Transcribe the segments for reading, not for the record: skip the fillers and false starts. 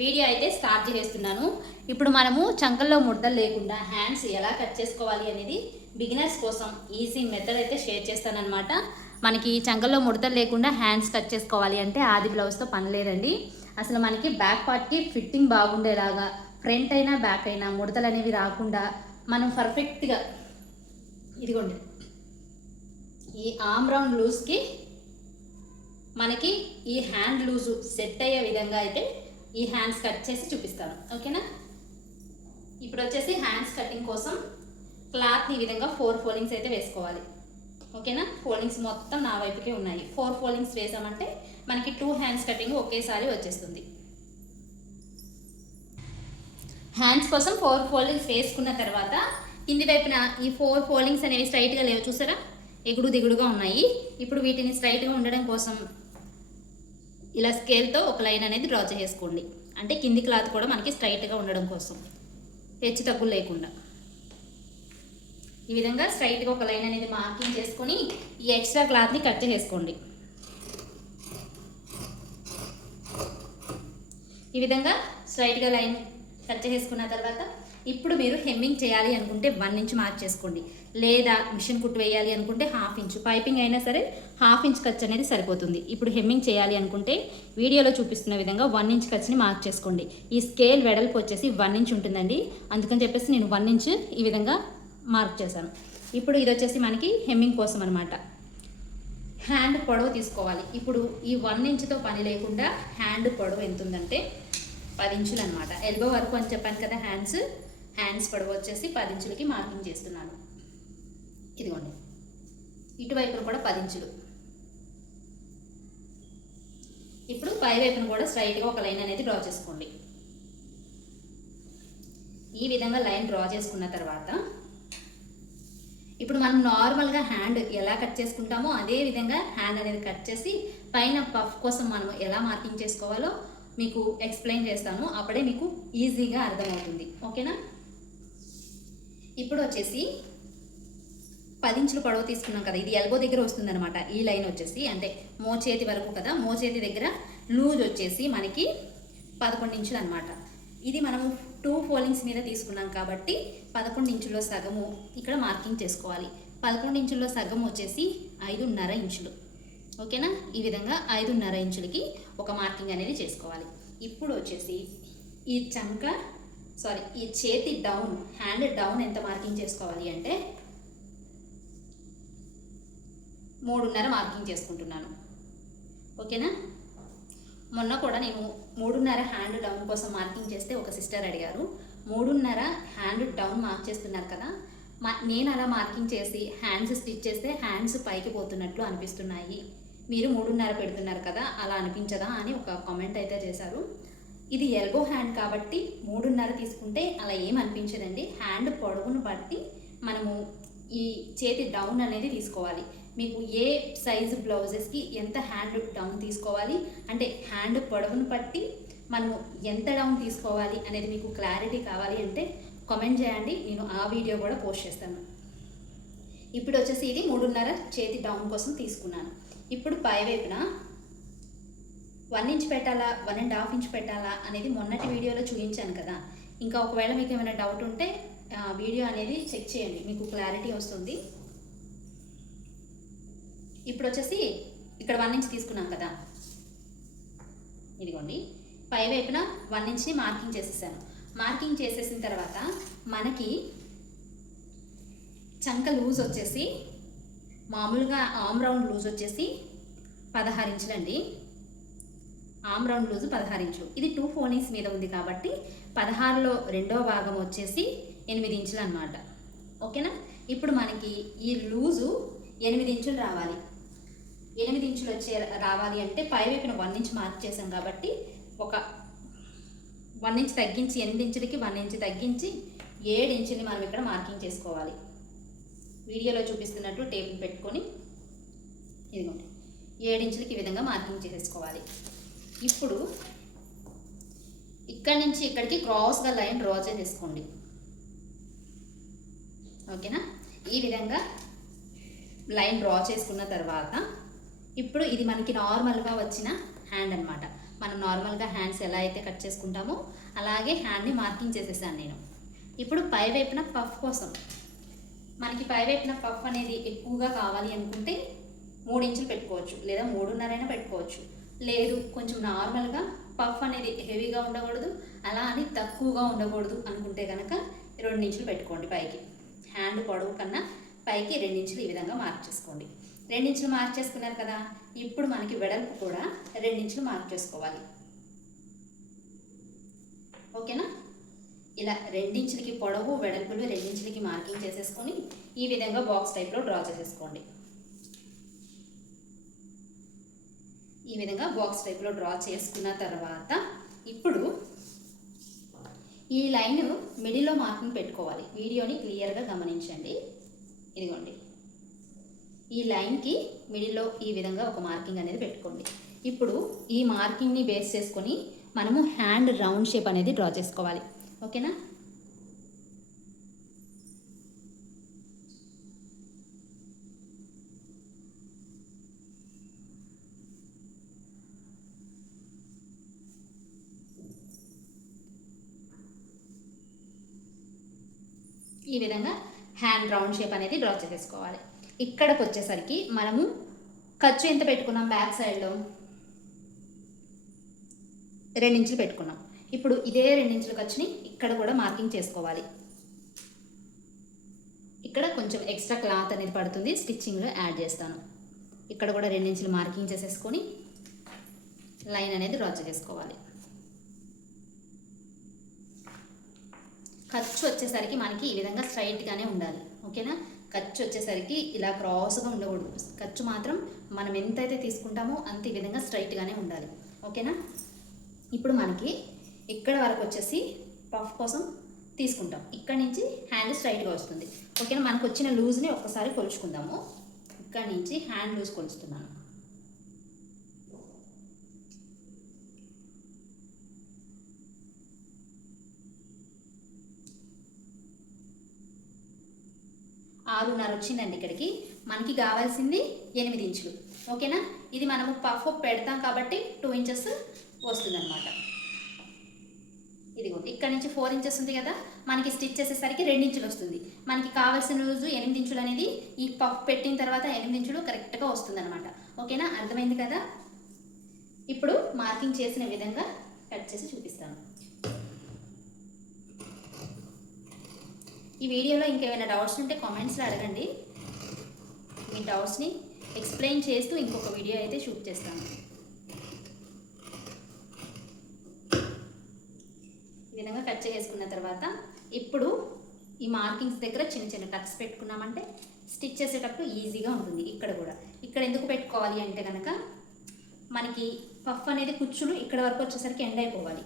Video అయితే start చేస్తున్నాను. ఇప్పుడు మనము చంకల్లో ముడతలు లేకుండా హ్యాండ్స్ ఎలా కట్ చేసుకోవాలి అనేది బిగినర్స్ కోసం ఈజీ మెథడ్ అయితే షేర్ చేస్తానన్నమాట. మనకి చంకల్లో ముడతలు లేకుండా హ్యాండ్స్ కట్ చేసుకోవాలి అంటే ఆది బ్లౌజ్తో పని లేదండి. అసలు మనకి బ్యాక్ పార్ట్కి ఫిట్టింగ్ బాగుండేలాగా ఫ్రంట్ అయినా బ్యాక్ అయినా ముడతలు అనేవి రాకుండా మనం పర్ఫెక్ట్గా ఇదిగోండి ఈ ఆర్మ్ రౌండ్ లూజ్కి మనకి ఈ హ్యాండ్ లూజు సెట్ అయ్యే విధంగా అయితే ఈ హ్యాండ్స్ కట్ చేసి చూపిస్తాను. ఓకేనా? ఇప్పుడు వచ్చేసి హ్యాండ్స్ కటింగ్ కోసం క్లాత్ని ఈ విధంగా 4 ఫోల్డింగ్స్ అయితే వేసుకోవాలి. ఓకేనా? ఫోల్డింగ్స్ మొత్తం నా వైపుకే ఉన్నాయి. 4 ఫోల్డింగ్స్ వేసామంటే మనకి 2 హ్యాండ్స్ కటింగ్ ఒకేసారి వచ్చేస్తుంది. హ్యాండ్స్ కోసం 4 ఫోల్డింగ్స్ వేసుకున్న తర్వాత కింది వైపున ఈ 4 ఫోల్డింగ్స్ అనేవి స్ట్రైట్గా లేవు, చూసారా? ఎగుడు దిగుడుగా ఉన్నాయి. ఇప్పుడు వీటిని స్ట్రైట్గా ఉండడం కోసం ఇలా స్కేల్తో ఒక లైన్ అనేది డ్రా చేసుకోండి. అంటే కింది క్లాత్ కూడా మనకి స్ట్రైట్గా ఉండడం కోసం, హెచ్చు తగ్గులు లేకుండా ఈ విధంగా స్ట్రైట్గా ఒక లైన్ అనేది మార్కింగ్ చేసుకొని ఈ ఎక్స్ట్రా క్లాత్ని కట్ చేసుకోండి. ఈ విధంగా స్ట్రైట్గా లైన్ కట్ చేసుకున్న తర్వాత ఇప్పుడు మీరు హెమ్మింగ్ చేయాలి అనుకుంటే 1 ఇంచ్ మార్క్ చేసుకోండి, లేదా మిషన్ కుట్టు వేయాలి అనుకుంటే 1/2 ఇంచ్, పైపింగ్ అయినా సరే 1/2 ఇంచ్ ఖర్చు అనేది సరిపోతుంది. ఇప్పుడు హెమ్మింగ్ చేయాలి అనుకుంటే వీడియోలో చూపిస్తున్న విధంగా 1 ఇంచ్ ఖర్చుని మార్క్ చేసుకోండి. ఈ స్కేల్ వెడల్పు వచ్చేసి 1 ఇంచ్ ఉంటుందండి, అందుకని చెప్పేసి నేను 1 ఇంచ్ ఈ విధంగా మార్క్ చేశాను. ఇప్పుడు ఇది వచ్చేసి మనకి హెమ్మింగ్ కోసం అనమాట. హ్యాండ్ పొడవు తీసుకోవాలి. ఇప్పుడు ఈ 1 ఇంచ్తో పని లేకుండా హ్యాండ్ పొడవు ఎంత ఉందంటే 10 ఇంచులు అనమాట. ఎల్బో వరకు అని చెప్పాను కదా. హ్యాండ్స్ పొడవు వచ్చేసి 10 ఇంచులకి మార్కింగ్ చేస్తున్నాను. ఇదిగోండి, ఇటువైపును కూడా 10 ఇంచులు. ఇప్పుడు పై వైపును కూడా స్ట్రైట్గా ఒక లైన్ అనేది డ్రా చేసుకోండి. ఈ విధంగా లైన్ డ్రా చేసుకున్న తర్వాత ఇప్పుడు మనం నార్మల్గా హ్యాండ్ ఎలా కట్ చేసుకుంటామో అదే విధంగా హ్యాండ్ అనేది కట్ చేసి పైన పఫ్ కోసం మనం ఎలా మార్కింగ్ చేసుకోవాలో మీకు ఎక్స్ప్లెయిన్ చేస్తాను. అప్పుడే మీకు ఈజీగా అర్థమవుతుంది. ఓకేనా? ఇప్పుడు వచ్చేసి 10 ఇంచులు పొడవు తీసుకున్నాం కదా, ఇది ఎల్బో దగ్గర వస్తుంది అనమాట. ఈ లైన్ వచ్చేసి అంటే మోచేతి వరకు కదా, మోచేతి దగ్గర లూజ్ వచ్చేసి మనకి 11 ఇంచులు అనమాట. ఇది మనము 2 ఫోల్డింగ్స్ మీద తీసుకున్నాం కాబట్టి 11 ఇంచుల్లో సగము ఇక్కడ మార్కింగ్ చేసుకోవాలి. 11 ఇంచుల్లో సగం వచ్చేసి 5.5 ఇంచులు. ఓకేనా? ఈ విధంగా 5.5 ఇంచులకి ఒక మార్కింగ్ అనేది చేసుకోవాలి. ఇప్పుడు వచ్చేసి ఈ చేతి డౌన్, హ్యాండ్ డౌన్ ఎంత మార్కింగ్ చేసుకోవాలి అంటే 3.5 మార్కింగ్ చేసుకుంటున్నాను. ఓకేనా? మొన్న కూడా నేను 3.5 హ్యాండ్ డౌన్ కోసం మార్కింగ్ చేస్తే ఒక సిస్టర్ అడిగారు, 3.5 హ్యాండ్ డౌన్ మార్క్ చేస్తున్నారు కదా, నేను అలా మార్కింగ్ చేసి హ్యాండ్స్ స్టిచ్ చేస్తే హ్యాండ్స్ పైకి పోతున్నట్లు అనిపిస్తున్నాయి, మీరు 3.5 పెడుతున్నారు కదా, అలా అనిపించదా అని ఒక కామెంట్ అయితే చేశారు. ఇది ఎల్బో హ్యాండ్ కాబట్టి 3.5 తీసుకుంటే అలా ఏం అనిపించదండి. హ్యాండ్ పొడవును బట్టి మనము ఈ చేతి డౌన్ అనేది తీసుకోవాలి. మీకు ఏ సైజు బ్లౌజెస్కి ఎంత హ్యాండ్ డౌన్ తీసుకోవాలి అంటే హ్యాండ్ పొడవును బట్టి మనము ఎంత డౌన్ తీసుకోవాలి అనేది మీకు క్లారిటీ కావాలి అంటే కామెంట్ చేయండి, నేను ఆ వీడియో కూడా పోస్ట్ చేస్తాను. ఇప్పుడు వచ్చేసి ఇది 3.5 చేతి డౌన్ కోసం తీసుకున్నాను. ఇప్పుడు పై వైపున 1 ఇంచ్ పెట్టాలా 1.5 ఇంచ్ పెట్టాలా అనేది మొన్నటి వీడియోలో చూపించాను కదా. ఇంకా ఒకవేళ మీకు ఏమైనా డౌట్ ఉంటే వీడియో అనేది చెక్ చేయండి, మీకు క్లారిటీ వస్తుంది. ఇప్పుడు వచ్చేసి ఇక్కడ 1 ఇంచ్ తీసుకున్నాం కదా, ఇదిగోండి పై వైపున 1 ఇంచ్ని మార్కింగ్ చేసేసాను. మార్కింగ్ చేసేసిన తర్వాత మనకి చంక లూజ్ వచ్చేసి మామూలుగా ఆర్మ్ రౌండ్ లూజ్ వచ్చేసి 16 ఇంచులండి. ఆర్మ్ రౌండ్ లూజు 16 ఇంచులు. ఇది 2 ఫోల్డింగ్స్ మీద ఉంది కాబట్టి 16లో 2వ భాగం వచ్చేసి 8 ఇంచులు అనమాట. ఓకేనా? ఇప్పుడు మనకి ఈ లూజు 8 ఇంచులు రావాలి. 8 ఇంచులు రావాలి అంటే పై వైపున 1 ఇంచ్ మార్క్ చేసాం కాబట్టి ఒక 1 ఇంచ్ తగ్గించి 8 ఇంచులకి 1 ఇంచ్ తగ్గించి 7 ఇంచుని మనం ఇక్కడ మార్కింగ్ చేసుకోవాలి. వీడియోలో చూపిస్తున్నట్టు టేపులు పెట్టుకొని ఇదిగోండి 7 ఇంచులకి ఈ విధంగా మార్కింగ్ చేసేసుకోవాలి. ఇప్పుడు ఇక్కడి నుంచి ఇక్కడికి క్రాస్గా లైన్ డ్రా చేసేసుకోండి. ఓకేనా? ఈ విధంగా లైన్ డ్రా చేసుకున్న తర్వాత ఇప్పుడు ఇది మనకి నార్మల్గా వచ్చిన హ్యాండ్ అనమాట. మనం నార్మల్గా హ్యాండ్స్ ఎలా అయితే కట్ చేసుకుంటామో అలాగే హ్యాండ్ని మార్కింగ్ చేసేసాను నేను. ఇప్పుడు పై వైపున పఫ్ కోసం మనకి పై వైపున పఫ్ అనేది ఎక్కువగా కావాలి అనుకుంటే 3 ఇంచులు పెట్టుకోవచ్చు, లేదా 3.5 పెట్టుకోవచ్చు. లేదు కొంచెం నార్మల్గా పఫ్ అనేది హెవీగా ఉండకూడదు, అలా అని తక్కువగా ఉండకూడదు అనుకుంటే కనుక 2 ఇంచులు పెట్టుకోండి పైకి. హ్యాండ్ పొడవు కన్నా పైకి 2 ఇంచులు ఈ విధంగా మార్క్ చేసుకోండి. 2 ఇంచులు మార్క్ చేసుకున్నారు కదా, ఇప్పుడు మనకి వెడల్పు కూడా 2 ఇంచులు మార్క్ చేసుకోవాలి. ఓకేనా? ఇలా 2 ఇంచులకి పొడవు వెడల్పులు 2 ఇంచులకి మార్కింగ్ చేసేసుకొని ఈ విధంగా బాక్స్ టైప్లో డ్రా చేసేసుకోండి. ఈ విధంగా బాక్స్ టైప్లో డ్రా చేసుకున్న తర్వాత ఇప్పుడు ఈ లైన్ మిడిల్లో మార్కింగ్ పెట్టుకోవాలి. వీడియోని క్లియర్గా గమనించండి. ఇదిగోండి, ఈ లైన్కి మిడిల్లో ఈ విధంగా ఒక మార్కింగ్ అనేది పెట్టుకోండి. ఇప్పుడు ఈ మార్కింగ్ని బేస్ చేసుకొని మనము హ్యాండ్ రౌండ్ షేప్ అనేది డ్రా చేసుకోవాలి. ఓకేనా? ఈ విధంగా హ్యాండ్ రౌండ్ షేప్ అనేది డ్రా చేసేసుకోవాలి. ఇక్కడికి వచ్చేసరికి మనము ఖర్చు ఎంత పెట్టుకున్నాం, బ్యాక్ సైడ్లో 2 ఇంచులు పెట్టుకున్నాం. ఇప్పుడు ఇదే 2 ఇంచుల ఖర్చుని ఇక్కడ కూడా మార్కింగ్ చేసుకోవాలి. ఇక్కడ కొంచెం ఎక్స్ట్రా క్లాత్ అనేది పడుతుంది, స్టిచ్చింగ్లో యాడ్ చేస్తాను. ఇక్కడ కూడా 2 ఇంచులు మార్కింగ్ చేసేసుకొని లైన్ అనేది డ్రా చేసుకోవాలి. ఖర్చు వచ్చేసరికి మనకి ఈ విధంగా స్ట్రైట్గానే ఉండాలి. ఓకేనా? ఖర్చు వచ్చేసరికి ఇలా క్రాస్గా ఉండకూడదు. ఖర్చు మాత్రం మనం ఎంతైతే తీసుకుంటామో అంత ఈ విధంగా స్ట్రైట్గానే ఉండాలి. ఓకేనా? ఇప్పుడు మనకి ఇక్కడ వరకు వచ్చేసి పఫ్ కోసం తీసుకుంటాం. ఇక్కడ నుంచి హ్యాండ్ స్ట్రైట్గా వస్తుంది. ఓకేనా? మనకు వచ్చిన లూజ్ని ఒక్కసారి కొలుచుకుందాము. ఇక్కడ నుంచి హ్యాండ్ లూజ్ కొలుస్తున్నాను. ఆరున్నర వచ్చిందండి. ఇక్కడికి మనకి కావాల్సింది 8 ఇంచులు. ఓకేనా? ఇది మనము పఫ్ పెడతాం కాబట్టి 2 ఇంచెస్ వస్తుందన్నమాట. ఇదిగోండి, ఇక్కడ నుంచి 4 ఇంచెస్ ఉంది కదా, మనకి స్టిచ్ చేసేసరికి 2 ఇంచులు వస్తుంది. మనకి కావాల్సిన లూజు 8 ఇంచులు అనేది ఈ పఫ్ పెట్టిన తర్వాత 8 ఇంచులు కరెక్ట్గా వస్తుందన్నమాట. ఓకేనా? అర్థమైంది కదా? ఇప్పుడు మార్కింగ్ చేసిన విధంగా కట్ చేసి చూపిస్తాను. ఈ వీడియోలో ఇంకేమైనా డౌట్స్ ఉంటే కామెంట్స్లో అడగండి. మీ డౌట్స్ని ఎక్స్ప్లెయిన్ చేస్తూ ఇంకొక వీడియో అయితే షూట్ చేస్తాను. ఈ విధంగా కట్ చేసుకున్న తర్వాత ఇప్పుడు ఈ మార్కింగ్స్ దగ్గర చిన్న చిన్న కట్స్ పెట్టుకున్నామంటే స్టిచ్ చేసేటప్పుడు ఈజీగా ఉంటుంది. ఇక్కడ కూడా ఇక్కడ ఎందుకు పెట్టుకోవాలి అంటే కనుక మనకి పఫ్ అనేది కుచ్చులు ఇక్కడ వరకు వచ్చేసరికి ఎండ్ అయిపోవాలి.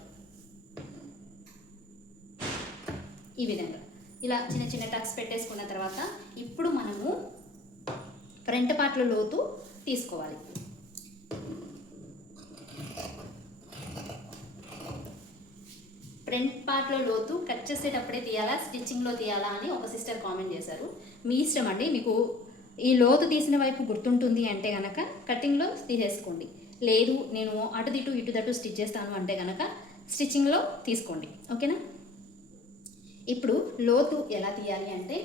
ఈ విధంగా ఇలా చిన్న చిన్న టక్స్ పెట్టేసుకున్న తర్వాత ఇప్పుడు మనము ఫ్రంట్ పార్ట్లో లోతు తీసుకోవాలి. ఫ్రంట్ పార్ట్లో లోతు కట్ చేసేటప్పుడే తీయాలా, స్టిచ్చింగ్లో తీయాలా అని ఒక సిస్టర్ కామెంట్ చేశారు. మీ ఇష్టం అండి. మీకు ఈ లోతు తీసిన వైపు గుర్తుంటుంది అంటే కనుక కటింగ్లో తీసేసుకోండి. లేదు నేను అటు ఇటు స్టిచ్ చేస్తాను అంటే కనుక స్టిచ్చింగ్లో తీసుకోండి. ఓకేనా? ఇప్పుడు లోతు ఎలా తీయాలి అంటే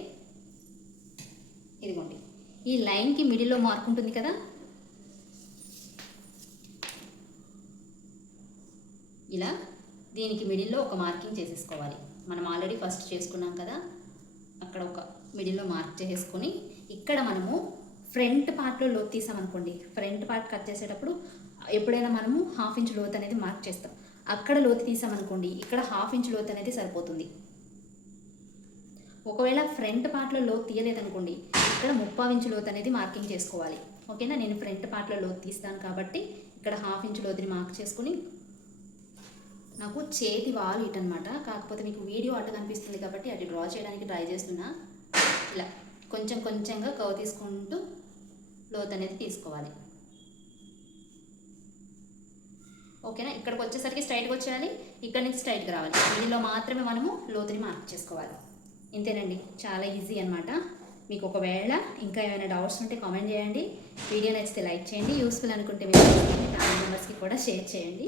ఇదిగోండి, ఈ లైన్కి మిడిల్లో మార్క్ ఉంటుంది కదా, ఇలా దీనికి మిడిల్లో ఒక మార్కింగ్ చేసేసుకోవాలి. మనం ఆల్రెడీ ఫస్ట్ చేసుకున్నాం కదా, అక్కడ ఒక మిడిల్లో మార్క్ చేసేసుకొని ఇక్కడ మనము ఫ్రంట్ పార్ట్లో లోతు తీసామనుకోండి, ఫ్రంట్ పార్ట్ కట్ చేసేటప్పుడు ఎప్పుడైనా మనము 1/2 ఇంచ్ లోతు అనేది మార్క్ చేస్తాం. అక్కడ లోతు తీసామనుకోండి, ఇక్కడ 1/2 ఇంచ్ లోతు అనేది సరిపోతుంది. ఒకవేళ ఫ్రంట్ పార్ట్లో లోతు తీయలేదనుకోండి, ఇక్కడ 3/4 ఇంచ్ లోతు అనేది మార్కింగ్ చేసుకోవాలి. ఓకేనా? నేను ఫ్రంట్ పార్ట్లో లోతు తీస్తాను కాబట్టి ఇక్కడ 1/2 ఇంచ్ లోతుని మార్క్ చేసుకుని, నాకు చేతి వాలు ఇటు అనమాట, కాకపోతే మీకు వీడియో అటు కనిపిస్తుంది కాబట్టి అటు డ్రా చేయడానికి ట్రై చేస్తున్నా. ఇలా కొంచెం కొంచెంగా కవ్ తీసుకుంటూ లోతు అనేది తీసుకోవాలి. ఓకేనా? ఇక్కడికి వచ్చేసరికి స్ట్రైట్గా వచ్చేయాలి, ఇక్కడ నుంచి స్ట్రైట్గా రావాలి. దీనిలో మాత్రమే మనము లోతుని మార్క్ చేసుకోవాలి. ఇంతేనండి, చాలా ఈజీ అనమాట. మీకు ఒకవేళ ఇంకా ఏమైనా డౌట్స్ ఉంటే కామెంట్ చేయండి. వీడియో నచ్చితే లైక్ చేయండి. యూస్ఫుల్ అనుకుంటే మీ ఫ్యామిలీ మెంబర్స్కి కూడా షేర్ చేయండి.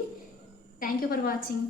Thank you for watching.